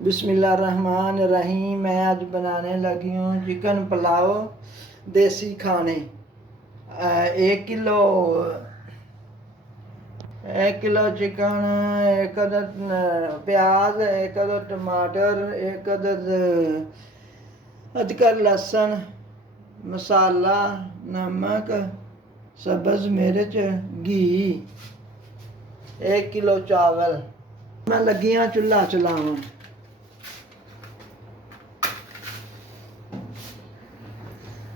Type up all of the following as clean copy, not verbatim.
बिस्मिल्लाहिर्रहमानिर्रहीम। मैं आज बनाने लगी हूँ चिकन पुलाव देसी खाने। 1 किलो चिकन, 1 अदद प्याज, 1 अदद टमाटर, 1 अदद अदरक लहसुन, मसाला, नमक, सब्ज़ मिर्च, घी, 1 किलो चावल। मैं लगी हाँ चूल्हा चलावन।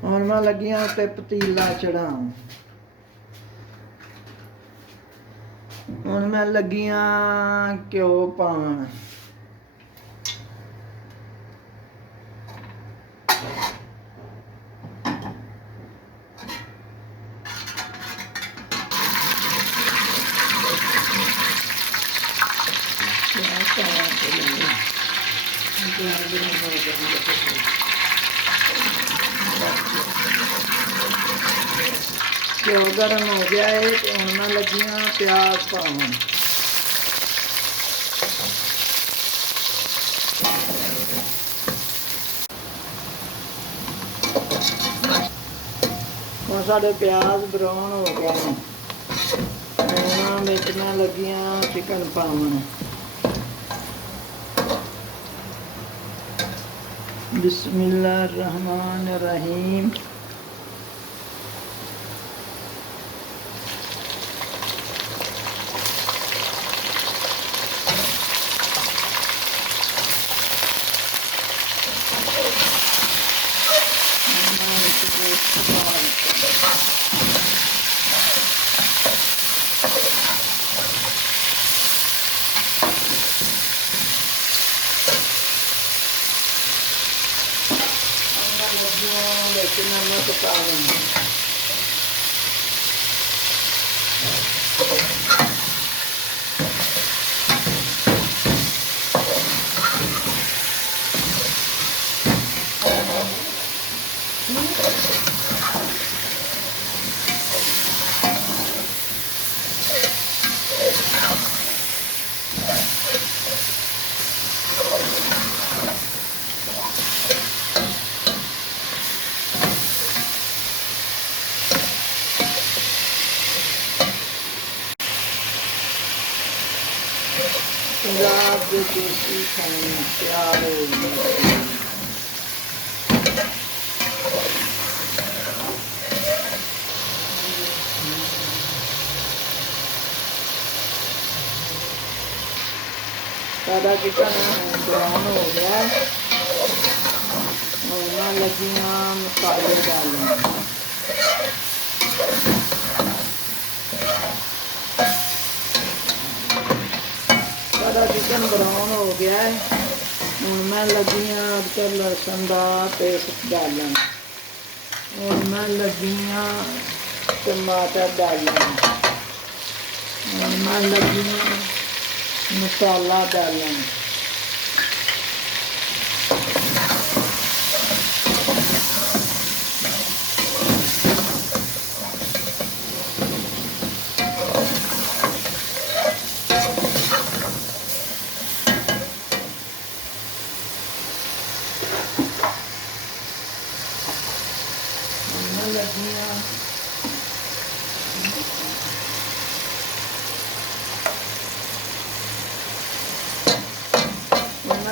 ਹੁਣ ਮੈਂ ਲੱਗੀਆਂ ਉੱਤੇ ਪਤੀਲਾ ਚੜਾਉਣ। ਹੁਣ ਮੈਂ ਲੱਗੀਆਂ ਘਿਓ ਪਾਉਣ। घ्यो गर्म हो गया है तो हम मैं लगियाँ प्याज पावन। ਹੁਣ ਸਾਡੇ प्याज ब्राउन हो गए हैं। ਹੁਣ ਵਿੱਚ मैं लगियाँ चिकन पावन। बिस्मिल्लाहिर्रहमानिर्रहीम। नमक पावन। पंजाब के देसी खाने तैयार हो गए। सादा चिकन ब्राउन हो गया और मैं लगी मसाले डालने। सादा चिकन ब्राउन हो गया है। हूँ मैं लगी अदरक लहसुन का पेस्ट डालन। हूँ मैं लगी टमाटर डालन। हूँ मैं लगी मसाला डालन।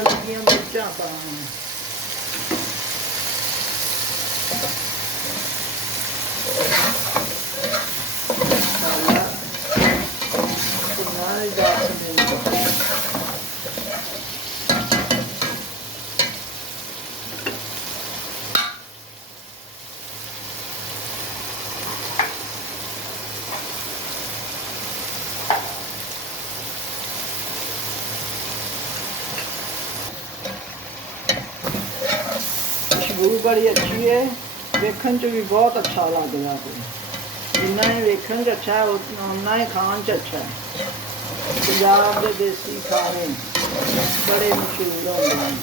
लगियाँ मिर्चा पावन। खुशबू बड़ी अच्छी है, वेखन च भी बहुत अच्छा लग रहा है। जिन्ना ही वेखन च अच्छा है उन्ना ही खान च अच्छा है। पंजाब के देसी खाने बड़े मशहूर होते हैं।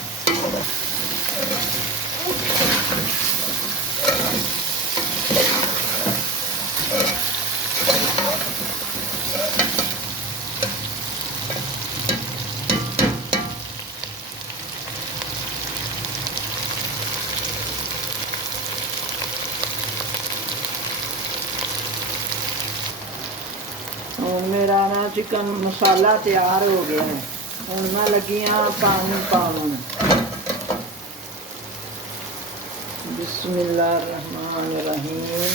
चिकन मसाला तैयार हो गया है। हुण मैं लगी हाँ पानी पावन। बिस्मिल्लाहिर्रहमानिर्रहीम।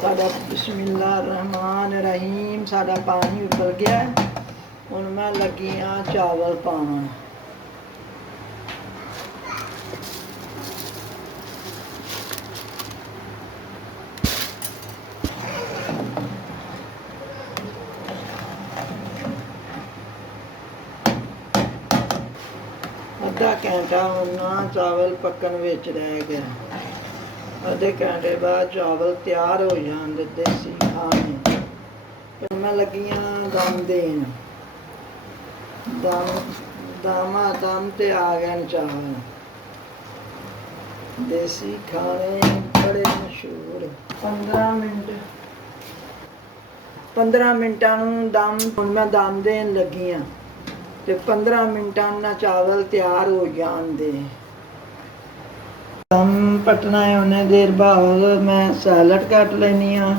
साडा बिस्मिल्लाहिर्रहमानिर्रहीम साडा पानी उबल गया है। हुण मैं लगी हाँ चावल पावन। अद्धा घंटा उन्ना चावल पकन विच रह गया। आधे घंटे बाद चावल तैयार हो जाते देसी खाने। फिर मैं लगी हाँ दम देन। दम ते आ गए चावल। देसी खाने बड़े मशहूर। 15 मिनटां नूं दम हुण मैं दम देन लगी हाँ ते 15 मिनटां नाल चावल तैयार हो जाते। दम पटना है उन्हें देर बाद मैं सैलड कट लेनी हाँ।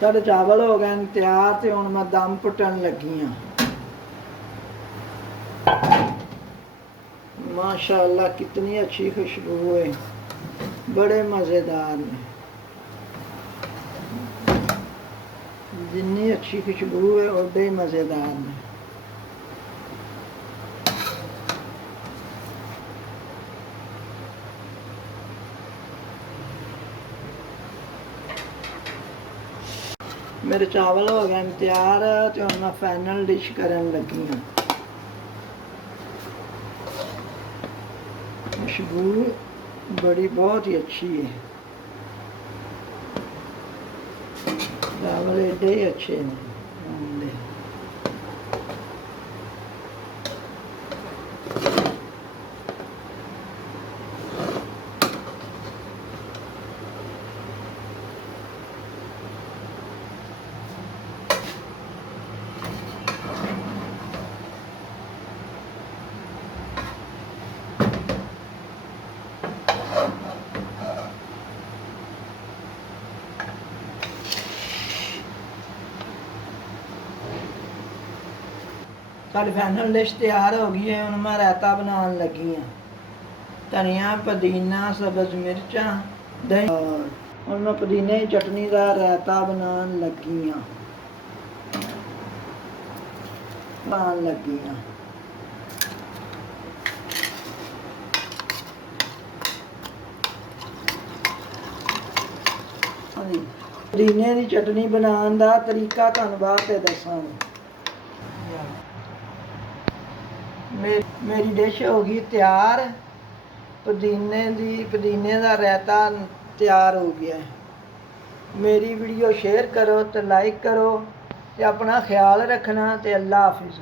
साढ़े चावल हो गए तैयार तो हुण मैं दम पुट्टन लगी हाँ। माशाअल्लाह कितनी अच्छी खुशबू है, बड़े मज़ेदार ने। जितनी अच्छी खुशबू है उड्डे ही मज़ेदार ने। मेरे चावल हो गए तैयार तो हुण मैं फाइनल डिश करन लगी हाँ। खुशबू बड़ी बहुत ही अच्छी है। चावल एडे ही अच्छे हैं। साड़ी फाइनल डिश तैयार हो गई है। हुण मैं रायता बनाने लगी हाँ। धनिया पुदीना सब्ज मिर्चा दही। हुण मैं पुदीने की चटनी का रायता बनाने लगी हाँ। पुदीने की चटनी बनाने का तरीका तुहानूं बाद ते दसांगे। मेरी डिश हो गई तैयार। पुदीने का रायता तैयार हो गया है। मेरी वीडियो शेयर करो तो लाइक करो तो अपना ख्याल रखना। तो अल्लाह हाफिज़।